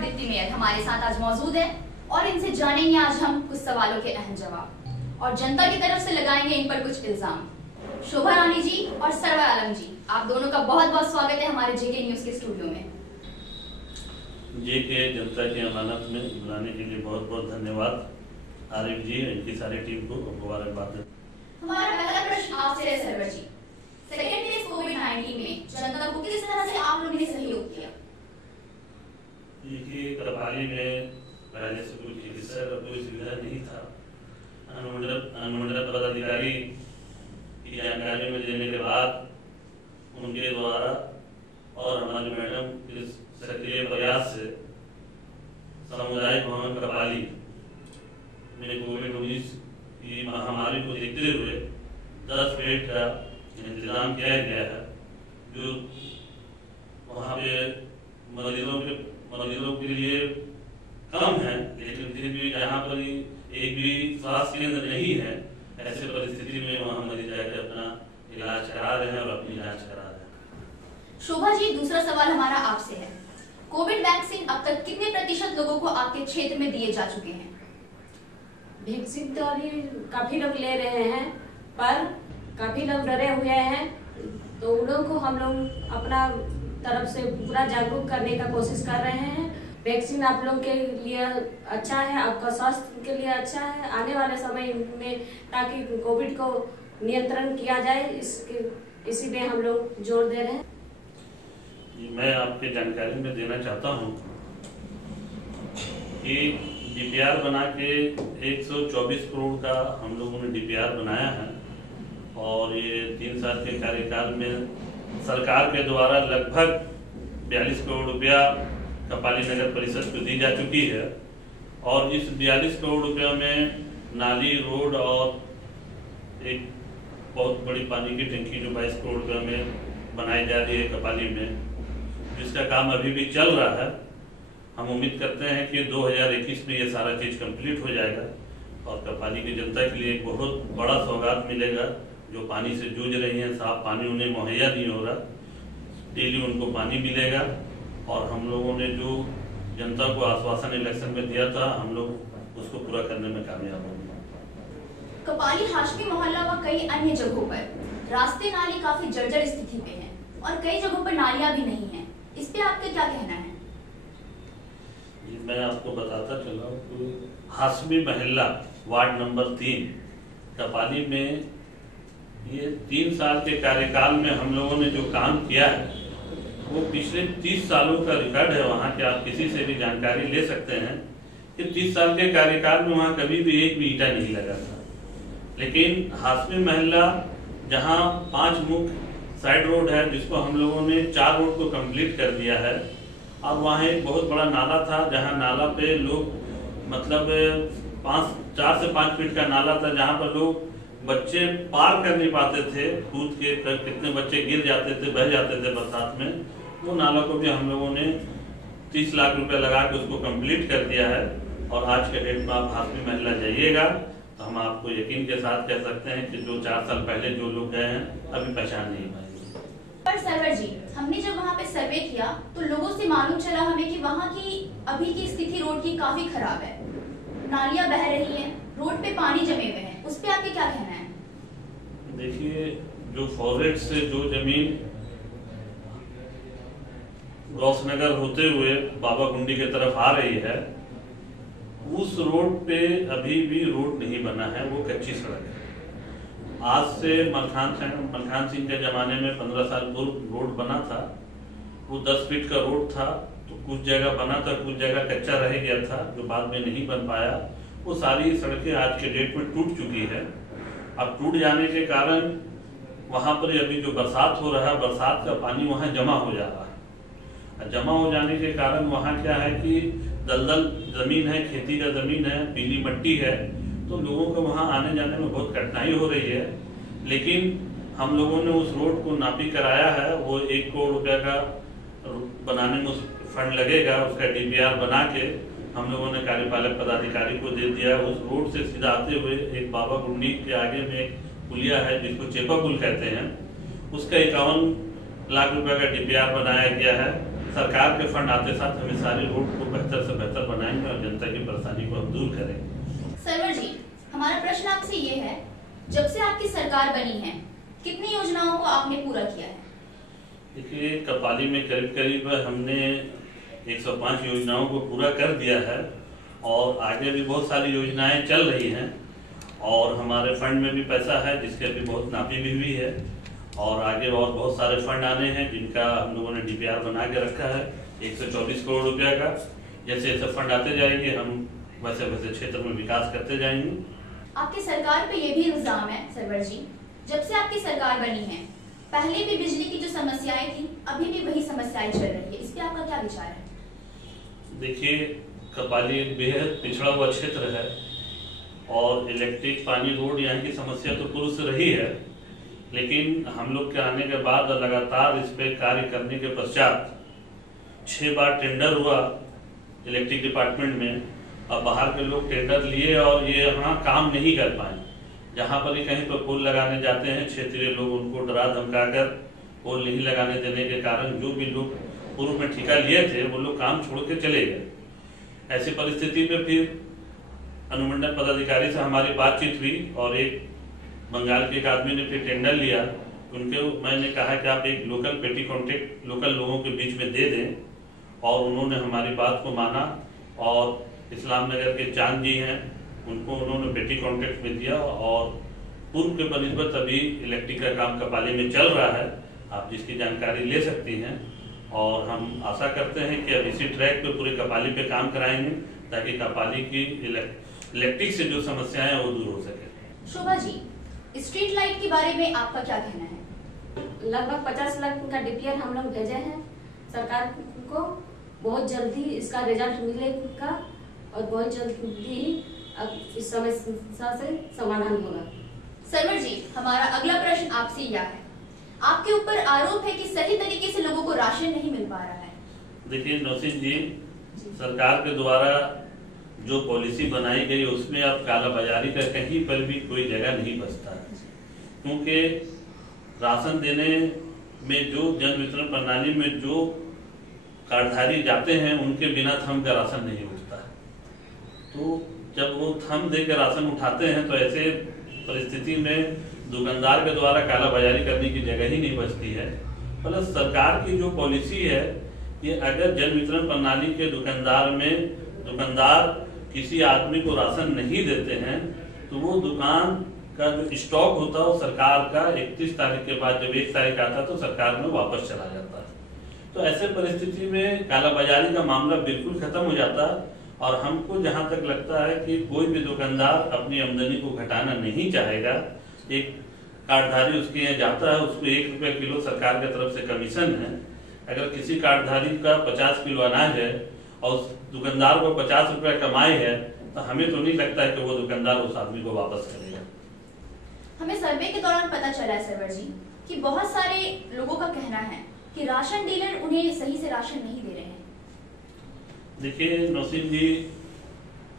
Ward deputy mayor हमारे साथ आज मौजूद है और इनसे जानेंगे आज हम कुछ सवालों के अहम जवाब और जनता की तरफ से लगाएंगे इन पर कुछ इल्जाम। शोभा रानी जी और सरवर आलम जी, आप दोनों का बहुत बहुत स्वागत है हमारे जेके न्यूज के स्टूडियो में। जेके जनता की अमानत में बुलाने के लिए बहुत बहुत धन्यवाद। आरिफ जी इनकी सारी टीम को मुबारकबाद। हमारा पहला प्रश्न आपसे है सरवर जी, सेकेंड फेज कोविड-19 में जनता को किस तरह से आप लोगों ने सहयोग किया? देखिए, कपाली में पहले से कोई चिकित्सा का कोई सुविधा नहीं था। अनुमंडल पदाधिकारी की जानकारी में देने के बाद उनके द्वारा और हमारे मैडम के सक्रिय प्रयास से सामुदायिक भवन कपाली में कोविड-19 की महामारी को देखते हुए 10 बेड का इंतजाम किया गया है, जो वहाँ पे मरीजों के लिए कम है, लेकिन फिर भी जहाँ पर एक भी स्वास्थ्य केंद्र नहीं है, ऐसे परिस्थिति में वहाँ मरीज जाकर अपना इलाज करा रहे हैं और अपनी जांच करा रहे हैं। शोभा जी, दूसरा सवाल हमारा आपसे है, कोविड वैक्सीन अब तक कितने प्रतिशत लोगों को आपके क्षेत्र में दिए जा चुके हैं? वैक्सीन तो अभी काफी लोग ले रहे हैं, पर काफी लोग डरे हुए हैं, तो उन लोगों को हम लोग अपना तरफ से पूरा जागरूक करने का कोशिश कर रहे हैं। वैक्सीन आप लोग के लिए अच्छा है, आपका स्वास्थ्य के लिए अच्छा है, आने वाले समय में ताकि कोविड को नियंत्रण किया जाए, इसीलिए हम लोग जोर दे रहे हैं। मैं आपके जानकारी में देना चाहता हूँ कि डीपीआर बना के 124 करोड़ का हम लोगों ने डीपीआर बनाया है और ये 3 साल के कार्यकाल में सरकार के द्वारा लगभग 42 करोड़ रुपया कपाली नगर परिषद को दी जा चुकी है और इस 42 करोड़ रुपया में नाली, रोड और एक बहुत बड़ी पानी की टंकी जो 22 करोड़ रुपया में बनाई जा रही है कपाली में, जिसका काम अभी भी चल रहा है। हम उम्मीद करते हैं कि 2021 में ये सारा चीज़ कंप्लीट हो जाएगा और कपाली की जनता के लिए एक बहुत बड़ा सौगात मिलेगा। जो पानी से जूझ रही हैं, साफ पानी उन्हें मुहैया नहीं हो रहा, डेली उनको पानी मिलेगा और हम लोगों ने जो जनता को आश्वासन इलेक्शन में दिया था, हम लोग उसको पूरा करने में कामयाब होंगे। कपाली हाशमी मोहल्ला व कई अन्य जगहों पर रास्ते नाली काफी जर्जर स्थिति पे हैं और कई जगहों पर नालियां भी नहीं हैं, इस पे आपका क्या कहना है? मैं आपको बताता चला कि हाशमी मोहल्ला वार्ड नंबर 3 कपाली में ये 3 साल के कार्यकाल में हम लोगों ने जो काम किया है वो पिछले 30 सालों का रिकॉर्ड है। वहाँ के आप किसी से भी जानकारी ले सकते हैं कि 30 साल के कार्यकाल में वहाँ कभी भी एक भी ईंटा नहीं लगा था। लेकिन हाशमी मोहल्ला जहाँ 5 मुख्य साइड रोड है, जिसको हम लोगों ने 4 रोड को कंप्लीट कर दिया है और वहाँ एक बहुत बड़ा नाला था, जहाँ नाला पे लोग मतलब 4 से 5 फीट का नाला था, जहाँ पर लोग बच्चे पार कर नहीं पाते थे, कूद के कितने बच्चे गिर जाते थे, बह जाते थे बरसात में। वो नाला को भी हम लोगों ने 30 लाख रुपए लगा के उसको कंप्लीट कर दिया है और आज के डेट में आप हाशमी मोहल्ला जाइएगा तो हम आपको यकीन के साथ कह सकते हैं कि जो 4 साल पहले जो लोग गए हैं अभी पहचान नहीं पाएंगे। पर सरवर जी, हमने जब वहाँ पे सर्वे किया तो लोगों से मालूम चला हमें कि वहाँ की अभी की स्थिति रोड की काफी खराब है, नालियां बह रही हैं, रोड पे पानी जमे हुए हैं, उस पे आपके क्या कहना है? देखिए, जो फॉरेस्ट से जो जमीन गौसनगर होते हुए बाबा गुंडी की तरफ आ रही है, उस रोड पे अभी भी रोड नहीं बना है, वो कच्ची सड़क है। आज से मलखान सिंह के जमाने में 15 साल पूर्व रोड बना था, वो 10 फीट का रोड था, तो कुछ जगह बना था, कुछ जगह कच्चा रह गया था, जो बाद में नहीं बन पाया। वो सारी सड़कें आज के डेट में टूट चुकी है। अब टूट जाने के कारण वहाँ पर अभी जो बरसात हो रहा है, बरसात का पानी वहाँ जमा हो जा रहा है। जमा हो जाने के कारण वहाँ क्या है कि दलदल जमीन है, खेती का जमीन है, पीली मिट्टी है, तो लोगों को वहाँ आने जाने में बहुत कठिनाई हो रही है। लेकिन हम लोगों ने उस रोड को नापी कराया है, वो 1 करोड़ रुपया का बनाने में फंड लगेगा, उसका डीपीआर बना के हम लोगों ने कार्यपालक पदाधिकारी को दे दिया। उस रोड से सीधा आते हुए एक बाबा गुंडी के आगे में एक पुलिया है जिसको चेपा पुल कहते हैं, उसका 51 लाख रुपए का डीपीआर बनाया गया है सरकार के फंड आते साथ हम इस सारे रोड को बेहतर से बेहतर बनाएंगे और जनता की परेशानी को हम दूर करेंगे। सरवर जी, हमारा प्रश्न आपसे ये है, जब से आपकी सरकार बनी है कितनी योजनाओं को आपने पूरा किया है? देखिए, कपाली में करीब करीब हमने 105 योजनाओं को पूरा कर दिया है और आगे भी बहुत सारी योजनाएं चल रही हैं और हमारे फंड में भी पैसा है जिसके अभी बहुत नापी भी हुई है और आगे और बहुत सारे फंड आने हैं जिनका हम लोगों ने DPR बना के रखा है 124 करोड़ रुपया का। जैसे जैसे फंड आते जाएंगे हम वैसे वैसे क्षेत्र में विकास करते जाएंगे। आपकी सरकार पे ये भी इल्जाम है सरवर जी, जब से आपकी सरकार बनी है पहले भी बिजली की जो समस्याएं थी अभी भी वही समस्याएं चल रही है, इस पे आपका क्या विचार है? देखिए, कपाली एक बेहद पिछड़ा हुआ क्षेत्र है और इलेक्ट्रिक, पानी, रोड यहाँ की समस्या तो पूर्व से रही है, लेकिन हम लोग के आने के बाद लगातार इस पे कार्य करने के पश्चात 6 बार टेंडर हुआ इलेक्ट्रिक डिपार्टमेंट में और बाहर के लोग टेंडर लिए और ये यहाँ काम नहीं कर पाए। जहाँ पर ही कहीं पर पोल लगाने जाते हैं क्षेत्रीय लोग उनको डरा धमका कर पोल नहीं लगाने देने के कारण जो भी लोग पूर्व में ठेका लिए थे वो लोग काम छोड़ के चले गए। ऐसी परिस्थिति में फिर अनुमंडल पदाधिकारी से हमारी बातचीत हुई और एक बंगाल के एक आदमी ने फिर टेंडर लिया। उनके मैंने कहा कि आप एक लोकल पेटी कॉन्ट्रैक्ट लोकल लोगों के बीच में दे दें और उन्होंने हमारी बात को माना और इस्लाम नगर के चांद जी हैं उनको उन्होंने पेटी कॉन्ट्रैक्ट में दिया और पूर्व के बनिस्बत अभी इलेक्ट्रिक का काम कपाली में चल रहा है, आप जिसकी जानकारी ले सकती हैं और हम आशा करते हैं कि अब इसी ट्रैक पे पूरे कपाली पे काम कराएंगे ताकि कपाली की इलेक्ट्रिक से जो समस्याएं हैं वो दूर हो सके। शोभा जी, स्ट्रीट लाइट के बारे में आपका क्या कहना है? लगभग 50 लाख का DPR हम लोग भेजे हैं सरकार को, बहुत जल्दी इसका रिजल्ट मिलेगा और बहुत जल्दी अब इस समस्या से समाधान होगा। सरवर जी, हमारा अगला प्रश्न आपसे यह है, आपके ऊपर आरोप है कि सही तरीके से लोगों को राशन नहीं मिल पा रहा है। देखिए नौसिन जी, सरकार के द्वारा जो पॉलिसी बनाई गई उसमें अब कालाबाजारी का कहीं पर भी कोई जगह नहीं बचता है, क्योंकि राशन देने में जो जन वितरण प्रणाली में जो कार्डधारी जाते हैं उनके बिना थम का राशन नहीं उठता है। तो जब वो थम दे के राशन उठाते हैं तो ऐसे परिस्थिति में दुकानदार के द्वारा कालाबाजारी करने की जगह ही नहीं बचती है। प्लस सरकार की जो पॉलिसी है ये अगर जन वितरण प्रणाली के दुकानदार किसी आदमी को राशन नहीं देते हैं तो वो दुकान का जो स्टॉक होता है वो सरकार का 31 तारीख के बाद जब 1 तारीख आता है तो सरकार में वापस चला जाता है। तो ऐसे परिस्थिति में कालाबाजारी का मामला बिल्कुल खत्म हो जाता है और हमको जहां तक लगता है कि कोई भी दुकानदार अपनी आमदनी को घटाना नहीं चाहेगा। एक कार्डधारी उसके यहाँ जाता है, उसको 1 रुपया किलो सरकार की तरफ से कमीशन है। अगर किसी कार्डधारी का 50 किलो अनाज है और उस दुकानदार को 50 रुपया कमाई है तो हमें तो नहीं लगता है कि वो दुकानदार उस आदमी को वापस करेगा। हमें सर्वे के दौरान पता चला है सरवर जी कि बहुत सारे लोगों का कहना है कि राशन डीलर उन्हें सही से राशन नहीं दे रहे हैं। देखिए नौसिन जी,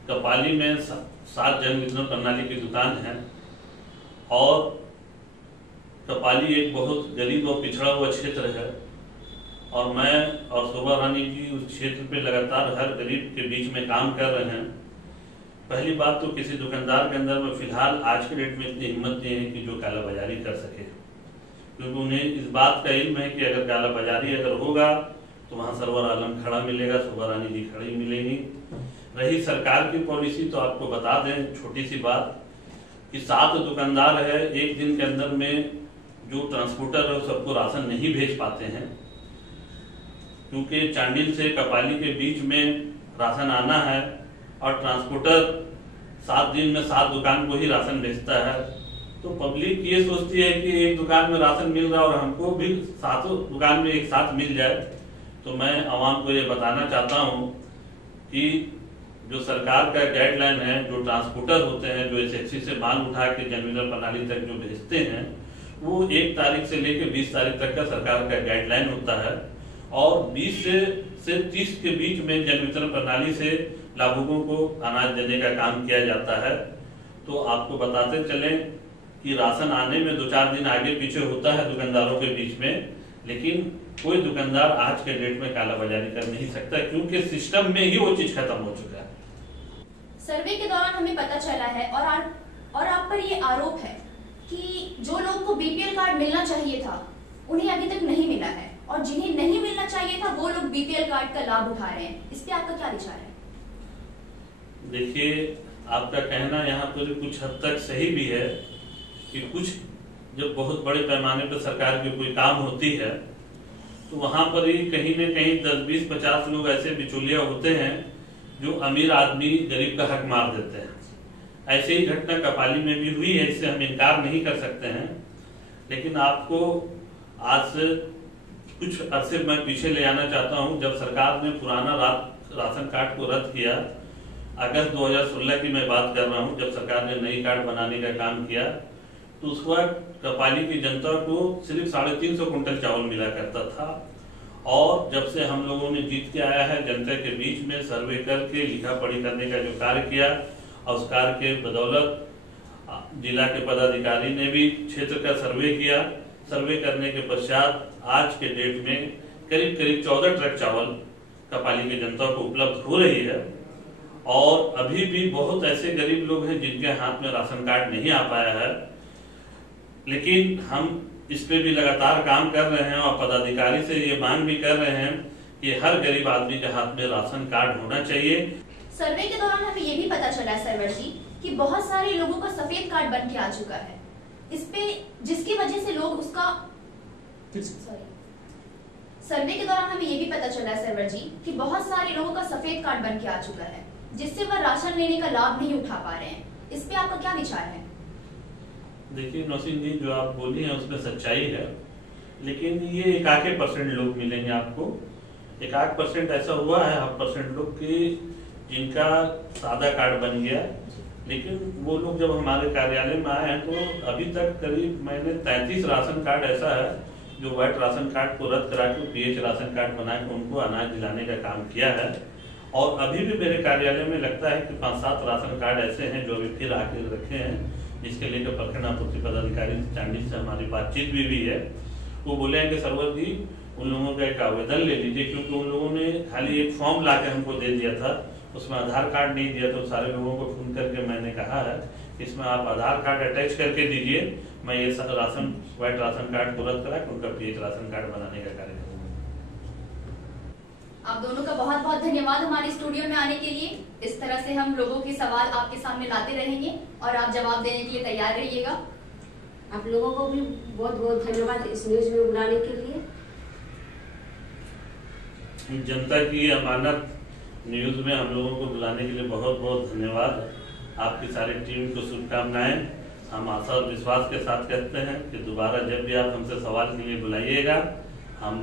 कपाली में 7 जन वितरण प्रणाली की दुकान है और कपाली एक बहुत गरीब और पिछड़ा हुआ क्षेत्र है और मैं और शोभा रानी जी उस क्षेत्र पे लगातार हर गरीब के बीच में काम कर रहे हैं। पहली बात तो किसी दुकानदार के अंदर में फिलहाल आज के डेट में इतनी हिम्मत नहीं है कि जो कालाबाजारी कर सके, क्योंकि उन्हें इस बात का इल्म है कि अगर कालाबाजारी अगर होगा तो वहाँ सरवर आलम खड़ा मिलेगा, शोभा रानी जी खड़ी मिलेंगी। रही सरकार की पॉलिसी तो आपको बता दें छोटी सी बात कि 7 दुकानदार है, एक दिन के अंदर में जो ट्रांसपोर्टर है सबको राशन नहीं भेज पाते हैं, क्योंकि चांडिल से कपाली के बीच में राशन आना है और ट्रांसपोर्टर 7 दिन में 7 दुकान को ही राशन भेजता है। तो पब्लिक ये सोचती है कि एक दुकान में राशन मिल रहा है और हमको भी 7 दुकान में एक साथ मिल जाए। तो मैं आवाम को ये बताना चाहता हूँ कि जो सरकार का गाइडलाइन है, जो ट्रांसपोर्टर होते हैं जो SHC से माल उठा के जन वितरण प्रणाली तक जो भेजते हैं वो 1 तारीख से लेकर 20 तारीख तक का सरकार का गाइडलाइन होता है और 20 से 30 के बीच में जन वितरण प्रणाली से लाभुकों को अनाज देने का काम किया जाता है। तो आपको बताते चलें कि राशन आने में 2-4 दिन आगे पीछे होता है दुकानदारों के बीच में, लेकिन कोई दुकानदार आज के डेट में काला बाजारी कर नहीं सकता, क्योंकि सिस्टम में ही वो चीज खत्म हो चुका है। सर्वे के दौरान हमें पता चला है और आप पर ये आरोप है कि जो लोग को बीपीएल कार्ड मिलना चाहिए था उन्हें अभी तक नहीं मिला है, और जिन्हें नहीं मिलना चाहिए था वो लोग बीपीएल कार्ड का लाभ उठा रहे हैं। इस पे आपका क्या विचार है? देखिए, आपका कहना यहाँ पर कुछ हद तक सही भी है कि कुछ जब बहुत बड़े पैमाने पर सरकार की कोई काम होती है तो वहां पर ही कहीं न कहीं 10, 20, 50 लोग ऐसे बिचौलिया होते हैं जो अमीर आदमी गरीब का हक मार देते हैं। ऐसे ही घटना कपाली में भी हुई है, इससे हम इनकार नहीं कर सकते हैं। लेकिन आपको आज से कुछ अरसे मैं पीछे ले आना चाहता हूं, जब सरकार ने पुराना राशन कार्ड को रद्द किया। अगस्त 2016 की मैं बात कर रहा हूं, जब सरकार ने नई कार्ड बनाने का काम किया तो उस वक्त कपाली की जनता को सिर्फ 350 कुंटल चावल मिला करता था। और जब से हम लोगों ने जीत के आया है, जनता के बीच में सर्वे करके लिखा पढ़ी करने का जो कार्य किया, और उस कार्य के बदौलत जिला के पदाधिकारी ने भी क्षेत्र का सर्वे किया। सर्वे करने के पश्चात आज के डेट में करीब करीब 14 ट्रक चावल कपाली की जनता को उपलब्ध हो रही है। और अभी भी बहुत ऐसे गरीब लोग हैं जिनके हाथ में राशन कार्ड नहीं आ पाया है, लेकिन हम इस पे भी लगातार काम कर रहे हैं और पदाधिकारी से ये मांग भी कर रहे हैं कि हर गरीब आदमी के हाथ में राशन कार्ड होना चाहिए। सर्वे के दौरान हमें ये भी पता चला है सरवर जी कि बहुत सारे लोगों का सफेद कार्ड बन के आ चुका है, इस पे जिसकी वजह से लोग उसका सर्वे के दौरान हमें ये भी पता चला है सरवर जी कि बहुत सारे लोगों का सफेद कार्ड बन के आ चुका है, जिससे वह राशन लेने का लाभ नहीं उठा पा रहे हैं। इस पे आपका क्या विचार है? देखिए नौसीन जी, जो आप बोली हैं उसमें सच्चाई है, लेकिन ये 1% लोग मिलेंगे आपको। 1% ऐसा हुआ है, 1% लोग की जिनका सादा कार्ड बन गया। लेकिन वो लोग जब हमारे कार्यालय में आए हैं तो अभी तक करीब मैंने 33 राशन कार्ड ऐसा है जो व्हाइट राशन कार्ड को रद्द करा के पीएच राशन कार्ड बना के उनको अनाज दिलाने का काम किया है। और अभी भी मेरे कार्यालय में लगता है कि 5-7 राशन कार्ड ऐसे हैं जो अभी फिर आके रखे हैं, जिसके लेकर प्रखंड आपूर्ति पदाधिकारी चांदी से हमारी बातचीत भी हुई है। वो बोले हैं कि सरवर जी उन लोगों का एक आवेदन ले लीजिए, क्योंकि उन लोगों ने खाली एक फॉर्म ला के हमको दे दिया था, उसमें आधार कार्ड नहीं दिया। तो सारे लोगों को फोन करके मैंने कहा है इसमें आप आधार कार्ड अटैच करके दीजिए, मैं ये व्हाइट राशन कार्ड को रद्द करा के उनका पीएच राशन कार्ड बनाने का कार्य करूँगा। आप दोनों का बहुत बहुत धन्यवाद हमारे स्टूडियो में आने के लिए। इस तरह से हम लोगों के सवाल आपके सामने लाते रहेंगे और आप जवाब देने के लिए तैयार रहिएगा। आप लोगों को भी बहुत बहुत धन्यवाद इस न्यूज में बुलाने के लिए। जनता की अमानत न्यूज में हम लोगों को बुलाने के लिए बहुत बहुत धन्यवाद। आपकी सारी टीम को शुभकामनाएं। हम आशा और विश्वास के साथ कहते हैं कि दोबारा जब भी आप हमसे सवाल के लिए बुलाइएगा, हम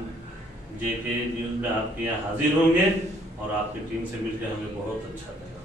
जेके न्यूज में आपके यहाँ हाजिर होंगे और आपकी टीम से मिलकर हमें बहुत अच्छा लगा।